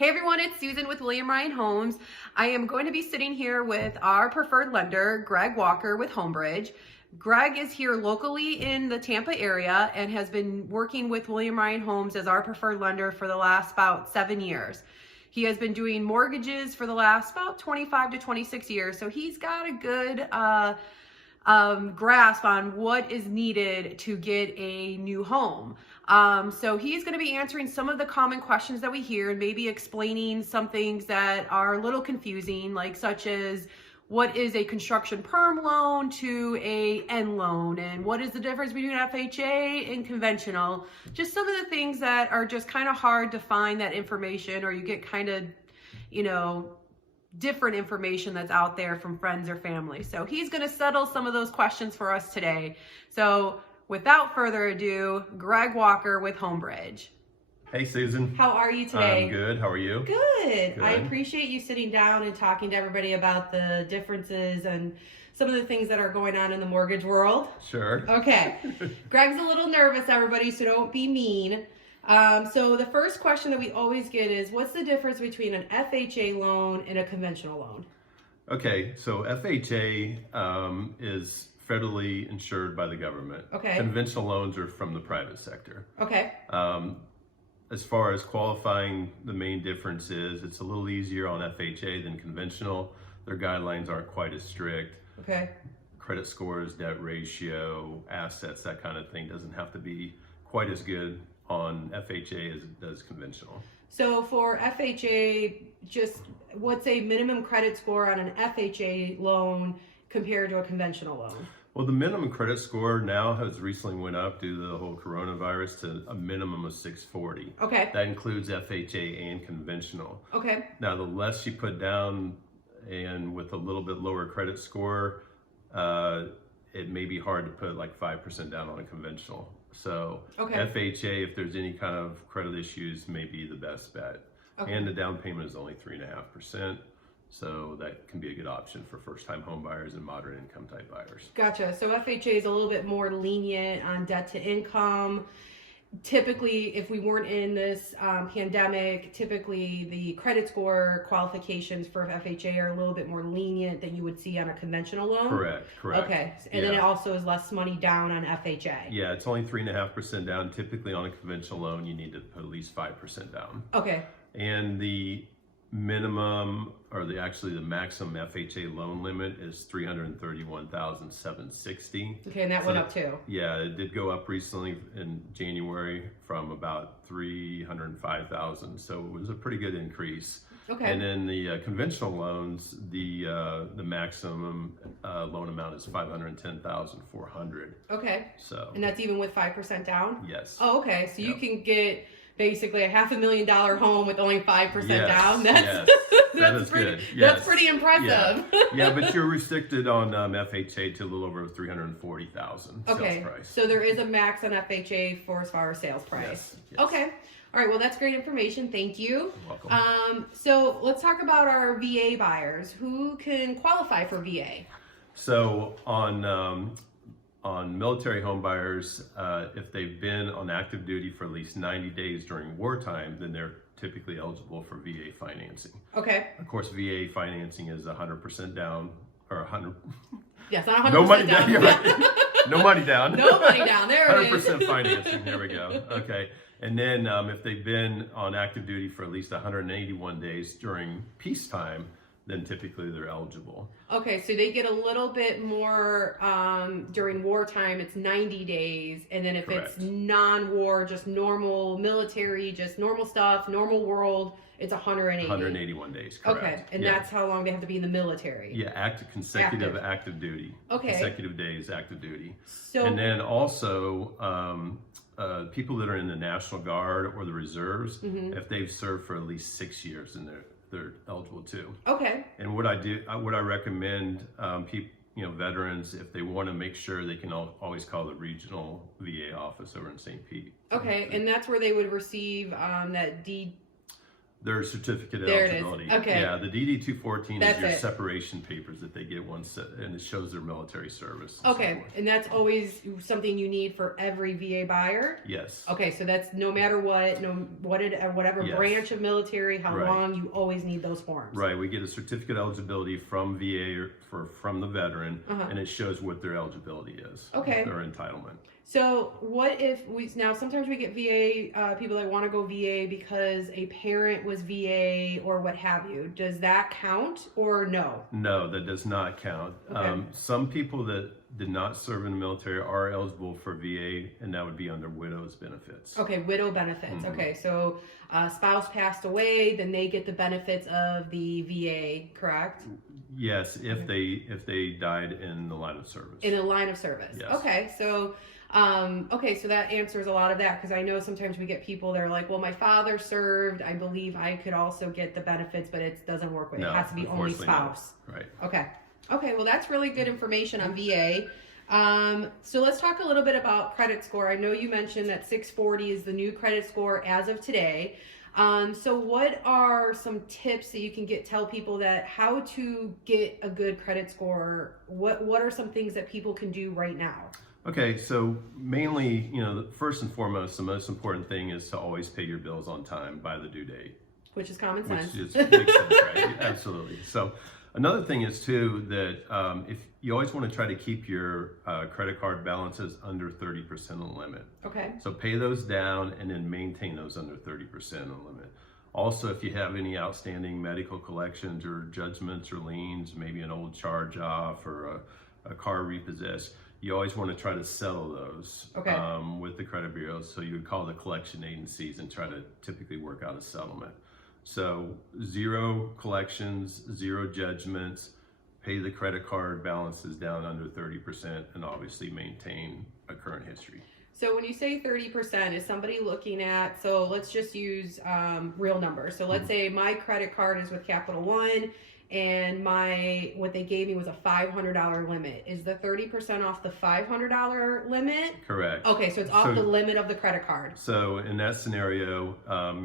Hey everyone, it's Susan with William Ryan Homes. I am going to be sitting here with our preferred lender, Greg Walker with HomeBridge. Greg is here locally in the Tampa area and has been working with William Ryan Homes as our preferred lender for the last about 7 years. He has been doing mortgages for the last about 25 to 26 years, so he's got a good grasp on what is needed to get a new home. So he's going to be answering some of the common questions that we hear and maybe explaining some things that are a little confusing, like such as what is a construction perm loan to a N loan, and what is the difference between FHA and conventional. Just some of the things that are just kind of hard to find that information, or you get kind of, different information that's out there from friends or family. So he's going to settle some of those questions for us today. So without further ado, Greg Walker with HomeBridge. Hey Susan. How are you today? I'm good. How are you? Good. I appreciate you sitting down and talking to everybody about the differences and some of the things that are going on in the mortgage world. Sure. Okay. Greg's a little nervous, everybody, so don't be mean. So the first question that we always get is, what's the difference between an FHA loan and a conventional loan? Okay, so FHA is federally insured by the government. Okay. Conventional loans are from the private sector. Okay. As far as qualifying, the main difference is it's a little easier on FHA than conventional. Their guidelines aren't quite as strict. Okay. Credit scores, debt ratio, assets, that kind of thing doesn't have to be quite as good on FHA as it does conventional. So for FHA, just what's a minimum credit score on an FHA loan compared to a conventional loan? Well, the minimum credit score now has recently went up due to the whole coronavirus to a minimum of 640. Okay. That includes FHA and conventional. Okay. Now, the less you put down and with a little bit lower credit score, it may be hard to put like 5% down on a conventional. So okay. FHA, if there's any kind of credit issues, may be the best bet. Okay. And the down payment is only 3.5%. So that can be a good option for first-time home buyers and moderate income type buyers. Gotcha. So FHA is a little bit more lenient on debt to income. Typically, if we weren't in this pandemic, typically the credit score qualifications for FHA are a little bit more lenient than you would see on a conventional loan. Correct. Okay. And then it also is less money down on FHA. Yeah, it's only 3.5% down. Typically on a conventional loan, you need to put at least 5% down. Okay. And the minimum, or the maximum FHA loan limit is $331,760. Okay, and that went up too. Yeah, it did go up recently in January from about $305,000, so it was a pretty good increase. Okay. And then the conventional loans, the maximum loan amount is $510,400. Okay. So. And that's even with 5% down? Yes. Oh, okay. So Yep. you can get basically a $500,000 home with only 5% down. That is pretty, good. Yes. That's pretty impressive. Yeah, but you're restricted on FHA to a little over $340,000 okay. sales price. So there is a max on FHA for as far as sales price. Yes. Okay. All right. Well, that's great information. Thank you. You're welcome. So let's talk about our VA buyers. Who can qualify for VA? So on military home buyers, if they've been on active duty for at least 90 days during wartime, then they're typically eligible for VA financing. Okay. Of course, VA financing is 100% down, or 100. Yes, not 100% no money down. down. Right. No money down. No money down. There it is. 100% financing. There we go. Okay. And then if they've been on active duty for at least 181 days during peacetime, then typically they're eligible. Okay, so they get a little bit more during wartime, it's 90 days. And then if Correct. it's non-war, just normal military, just normal stuff, normal world, it's 180. 181 days, correct. Okay, and yeah. that's how long they have to be in the military. Yeah, consecutive active duty. Okay. Consecutive days active duty. So, and then also people that are in the National Guard or the reserves, if they've served for at least 6 years, then they're eligible too. okay. And what I recommend people, veterans, if they want to make sure, they can always call the regional VA office over in St. Pete. Okay, and that's where they would receive that Their certificate of There it is. eligibility. Okay. Yeah, the DD-214 That's is your it. separation papers that they get once, and it shows their military service. Okay, and that's always something you need for every VA buyer? Yes. Okay, so that's no matter what, whatever Yes. branch of military, how Right. long, you always need those forms. Right, we get a certificate of eligibility from VA from the veteran, and it shows what their eligibility is. Okay. Their entitlement. So what if now sometimes we get VA people that want to go VA because a parent was VA or what have you. Does that count or no? No, that does not count. Okay. Some people that did not serve in the military are eligible for VA, and that would be under widow's benefits. Okay, widow benefits. Okay, so spouse passed away, then they get the benefits of the VA, correct? Yes, if they died in the line of service. In a line of service. Yes. Okay, so so that answers a lot of that, because I know sometimes we get people that are like, well, my father served, I believe I could also get the benefits, but it doesn't work with it. No, It has to be only unfortunately spouse. not. Right. Okay, well, that's really good information on VA. So let's talk a little bit about credit score. I know you mentioned that 640 is the new credit score as of today. So what are some tips that you can tell people that how to get a good credit score? What are some things that people can do right now? Okay, so mainly, first and foremost, the most important thing is to always pay your bills on time by the due date. Which is common sense. Which is makes sense, right? Absolutely. So another thing is too that if you always want to try to keep your credit card balances under 30% of the limit. Okay. So pay those down and then maintain those under 30% of the limit. Also, if you have any outstanding medical collections or judgments or liens, maybe an old charge off or a car repossessed, you always want to try to settle those with the credit bureaus. So you would call the collection agencies and try to typically work out a settlement. So 0 collections, 0 judgments, pay the credit card balances down under 30%, and obviously maintain a current history. So when you say 30%, is somebody looking at, so let's just use real numbers. So let's say my credit card is with Capital One, and what they gave me was a $500 limit. Is the 30% off the $500 limit? Correct. Okay, so it's off the limit of the credit card. So in that scenario,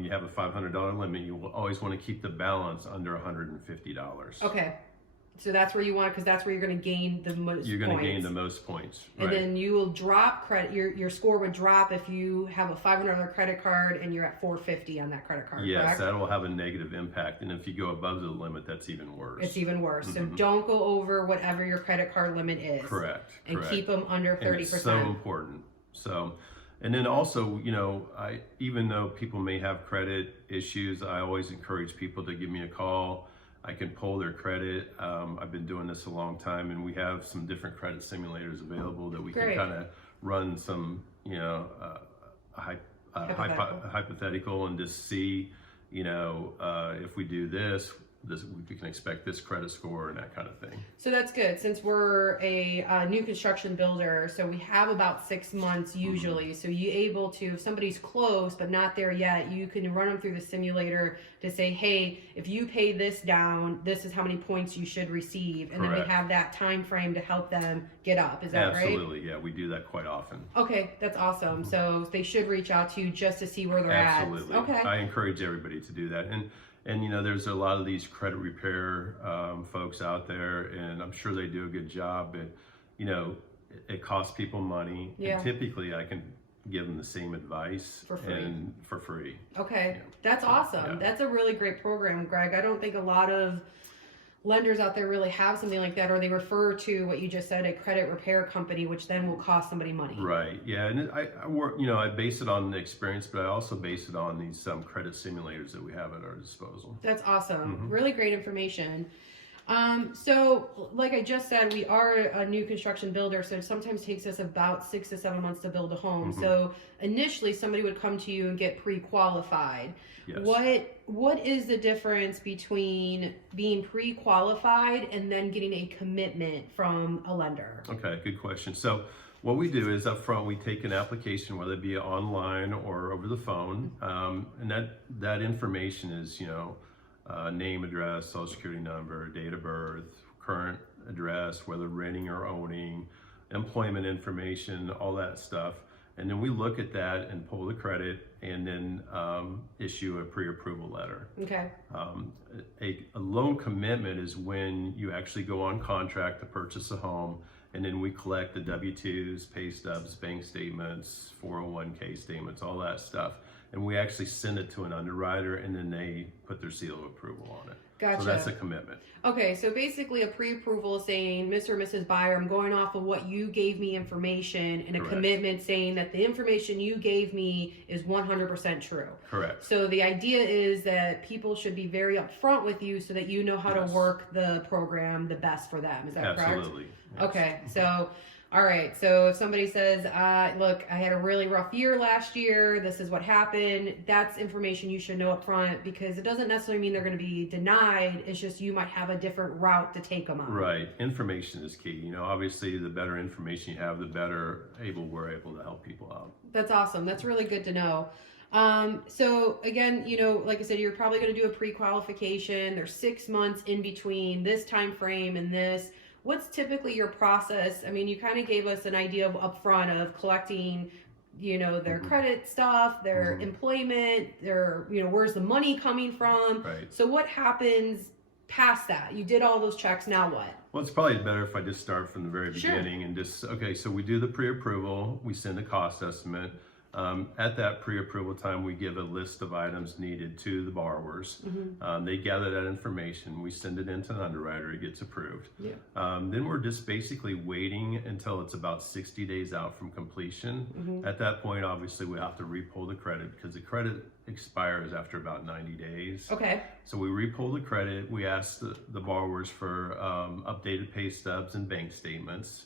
you have a $500 limit. You will always want to keep the balance under $150. Okay. So that's where you want it, because that's where you're going to gain the most points. You're going to gain the most points. And then you will drop credit. Your score would drop if you have a $500 credit card and you're at $450 on that credit card. Yes, correct? that will have a negative impact. And if you go above the limit, that's even worse. It's even worse. So don't go over whatever your credit card limit is. Correct. And keep them under 30%. And it's so important. So, and then also, even though people may have credit issues, I always encourage people to give me a call. I can pull their credit. I've been doing this a long time, and we have some different credit simulators available that we can kind of run some, hypothetical and just see, if we do this, we can expect this credit score and that kind of thing. So that's good, since we're a new construction builder, so we have about 6 months usually. So you're able to, if somebody's close but not there yet, you can run them through the simulator to say, hey, if you pay this down, this is how many points you should receive. And then we have that time frame to help them get up. Is that right? Absolutely, yeah, we do that quite often. Okay, that's awesome. So they should reach out to you just to see where they're Absolutely. at. Okay. I encourage everybody to do that. And there's a lot of these credit repair folks out there, and I'm sure they do a good job, but it costs people money. Yeah. And typically I can give them the same advice for free. Okay, that's awesome. Yeah. That's a really great program, Greg. I don't think a lot of lenders out there really have something like that, or they refer to what you just said, a credit repair company, which then will cost somebody money. Right. Yeah. And I work, I base it on the experience, but I also base it on these credit simulators that we have at our disposal. That's awesome. Really great information. So like I just said, we are a new construction builder, so it sometimes takes us about 6 to 7 months to build a home. So initially somebody would come to you and get pre-qualified. Yes. What is the difference between being pre-qualified and then getting a commitment from a lender? Okay, good question. So what we do is up front, we take an application, whether it be online or over the phone, and that information is, name, address, social security number, date of birth, current address, whether renting or owning, employment information, all that stuff. And then we look at that and pull the credit and then issue a pre-approval letter. Okay. A loan commitment is when you actually go on contract to purchase a home, and then we collect the W-2s, pay stubs, bank statements, 401k statements, all that stuff. And we actually send it to an underwriter, and then they put their seal of approval on it. Gotcha. So that's a commitment. Okay, so basically a pre-approval saying, Mr. or Mrs. Buyer, I'm going off of what you gave me information, and a Correct. commitment saying that the information you gave me is 100% true. Correct. So the idea is that people should be very upfront with you so that you know how to Yes. work the program the best for them. Is that correct? Absolutely. Yes. Okay, so, all right. So if somebody says, look, I had a really rough year last year, this is what happened, that's information you should know up front, because it doesn't necessarily mean they're going to be denied. It's just you might have a different route to take them on. Right. Information is key. You know, obviously the better information you have, the better we're able to help people out. That's awesome. That's really good to know. So again, you know, like I said, you're probably going to do a pre-qualification. There's 6 months in between this time frame and this. What's typically your process? I mean, you kind of gave us an idea of upfront of collecting, you know, their credit stuff, their employment, their, you know, where's the money coming from? Right. So what happens past that? You did all those checks, now what? Well, it's probably better if I just start from the very Sure. beginning and just, okay, so we do the pre-approval, we send a cost estimate. At that pre-approval time, we give a list of items needed to the borrowers. They gather that information, we send it into an underwriter, it gets approved. Yeah. Then we're just basically waiting until it's about 60 days out from completion. At that point, obviously, we have to repull the credit because the credit expires after about 90 days. Okay. So we repull the credit, we ask the borrowers for updated pay stubs and bank statements.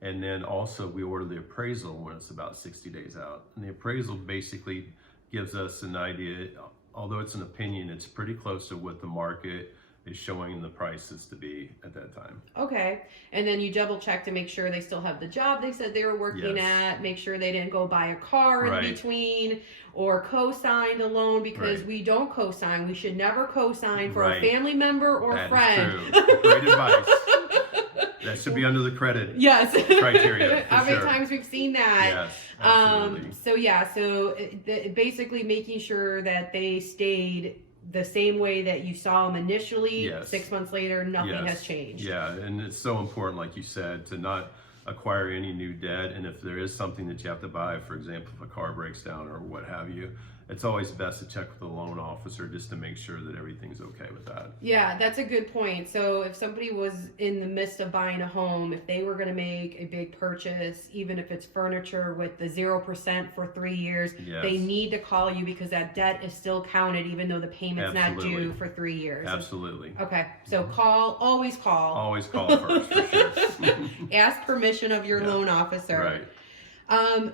And then also we order the appraisal when it's about 60 days out. And the appraisal basically gives us an idea, although it's an opinion, it's pretty close to what the market is showing the prices to be at that time. Okay. And then you double check to make sure they still have the job they said they were working Yes. at, make sure they didn't go buy a car in Right. between or co-signed a loan, because Right. we don't co-sign. We should never co-sign for Right. a family member or That is friend. true. Great advice. That should be under the credit Yes. criteria. For How many sure. times we've seen that. Yes, absolutely. So yeah, so basically making sure that they stayed the same way that you saw them initially. Yes. 6 months later, nothing Yes. has changed. Yeah, and it's so important, like you said, to not acquire any new debt. And if there is something that you have to buy, for example, if a car breaks down or what have you, it's always best to check with the loan officer just to make sure that everything's okay with that. Yeah, that's a good point. So if somebody was in the midst of buying a home, if they were going to make a big purchase, even if it's furniture with the 0% for 3 years, Yes. they need to call you because that debt is still counted even though the payment's Absolutely. not due for 3 years. Absolutely. Okay, so always call. Always call first, for sure. Ask permission of your Yeah. loan officer. Right.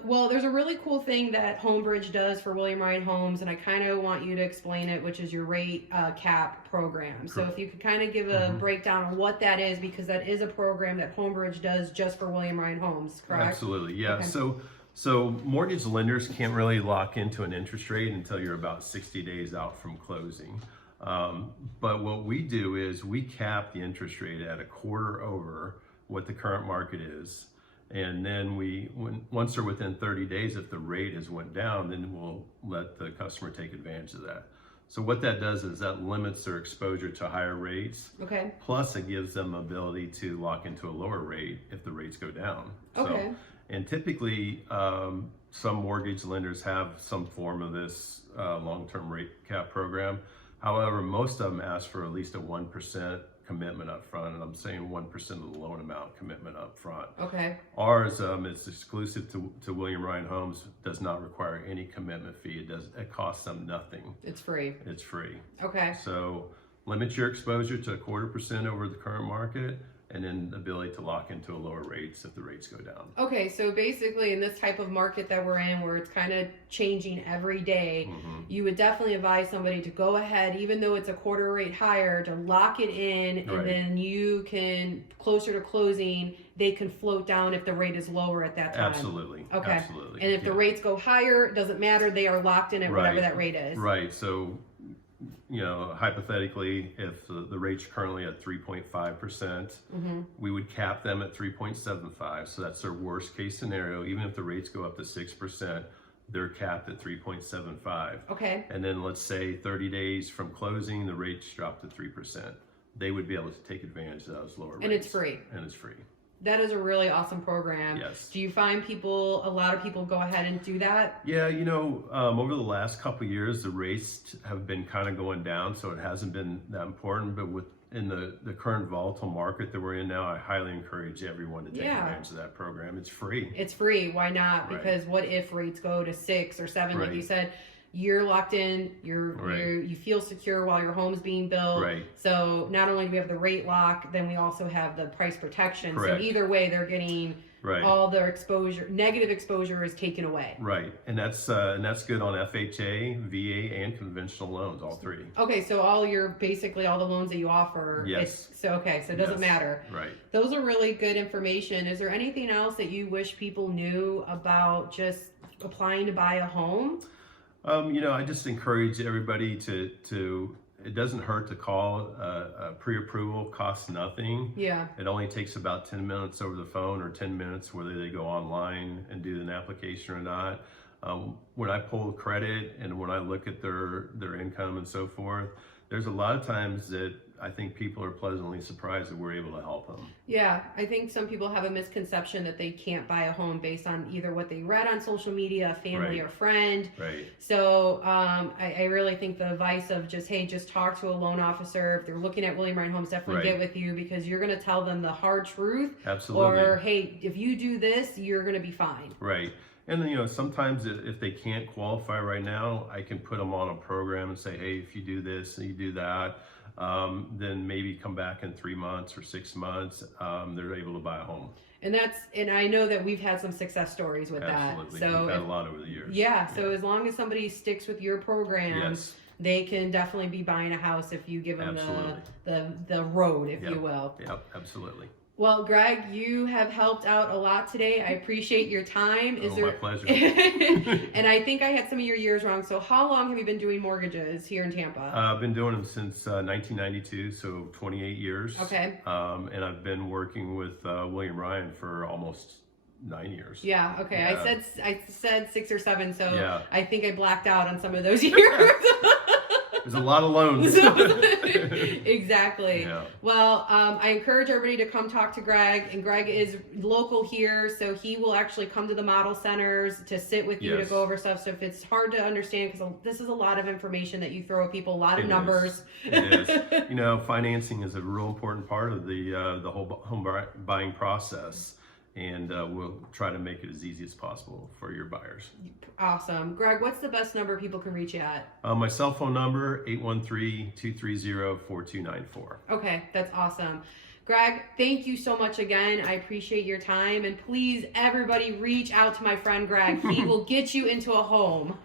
Well, there's a really cool thing that HomeBridge does for William Ryan Homes, and I kind of want you to explain it, which is your rate cap program. So if you could kind of give a breakdown on what that is, because that is a program that HomeBridge does just for William Ryan Homes, correct? Absolutely, yeah. Okay. So mortgage lenders can't really lock into an interest rate until you're about 60 days out from closing. But what we do is we cap the interest rate at a quarter over what the current market is. And then once they're within 30 days, if the rate has went down, then we'll let the customer take advantage of that. So what that does is that limits their exposure to higher rates. Okay. Plus it gives them ability to lock into a lower rate if the rates go down. Okay. So, and typically some mortgage lenders have some form of this long-term rate cap program. However, most of them ask for at least a 1% commitment up front, and I'm saying 1% of the loan amount commitment up front. Okay. Ours, it's exclusive to William Ryan Homes, does not require any commitment fee. It costs them nothing. It's free. It's free. Okay. So limit your exposure to a 0.25% over the current market, and then the ability to lock into a lower rates if the rates go down. Okay, so basically in this type of market that we're in, where it's kind of changing every day, you would definitely advise somebody to go ahead, even though it's a quarter rate higher, to lock it in, and Right. then you can, closer to closing, they can float down if the rate is lower at that time. Absolutely. Okay. Absolutely. And if the Yeah. rates go higher, it doesn't matter, they are locked in at whatever Right. that rate is. Right. So, hypothetically, if the rate's currently at 3.5%, we would cap them at 3.75. So that's their worst case scenario. Even if the rates go up to 6%, they're capped at 3.75. Okay. And then let's say 30 days from closing, the rates drop to 3%. They would be able to take advantage of those lower rates. And it's free. And it's free. That is a really awesome program. Yes. Do you find a lot of people go ahead and do that? Yeah, over the last couple of years, the rates have been kind of going down, so it hasn't been that important. But in the current volatile market that we're in now, I highly encourage everyone to take advantage of that program. It's free. It's free. Why not? Right. Because what if rates go to 6 or 7, Right. like you said? You're locked in, you feel secure while your home's being built. Right. So not only do we have the rate lock, then we also have the price protection. Correct. So either way, they're getting all their exposure, negative exposure is taken away. Right. And that's good on FHA, VA, and conventional loans, all three. Okay, so basically all the loans that you offer. Yes. So it doesn't matter. Right. Those are really good information. Is there anything else that you wish people knew about just applying to buy a home? I just encourage everybody to it doesn't hurt to call. Pre-approval costs nothing. Yeah. It only takes about 10 minutes over the phone or 10 minutes whether they go online and do an application or not. When I pull credit and when I look at their income and so forth, there's a lot of times that I think people are pleasantly surprised that we're able to help them. Yeah, I think some people have a misconception that they can't buy a home based on either what they read on social media, a family or friend. Right. So I really think the advice of just talk to a loan officer. If they're looking at William Ryan Homes, definitely get with you because you're going to tell them the hard truth. Absolutely. Or, hey, if you do this, you're going to be fine. Right. And then, sometimes if they can't qualify right now, I can put them on a program and say, hey, if you do this and you do that, then maybe come back in 3 months or 6 months, they're able to buy a home. And I know that we've had some success stories with Absolutely. that. So we've had a lot over the years. Yeah. So as long as somebody sticks with your program, yes. they can definitely be buying a house if you give them the road, if you will. Yep, absolutely. Well, Greg, you have helped out a lot today. I appreciate your time. My pleasure. And I think I had some of your years wrong. So how long have you been doing mortgages here in Tampa? I've been doing them since 1992, so 28 years. Okay. And I've been working with William Ryan for almost 9 years. Yeah, okay. Yeah. I said 6 or 7, so yeah. I think I blacked out on some of those years. There's a lot of loans. Exactly. Yeah. Well, I encourage everybody to come talk to Greg, and Greg is local here, so he will actually come to the model centers to sit with you to go over stuff. So if it's hard to understand, because this is a lot of information that you throw at people, a lot of numbers. It is. Financing is a real important part of the whole home buying process. And we'll try to make it as easy as possible for your buyers. Awesome. Greg, what's the best number people can reach you at? My cell phone number, 813-230-4294. Okay, that's awesome. Greg, thank you so much again. I appreciate your time. And please, everybody, reach out to my friend Greg. He will get you into a home.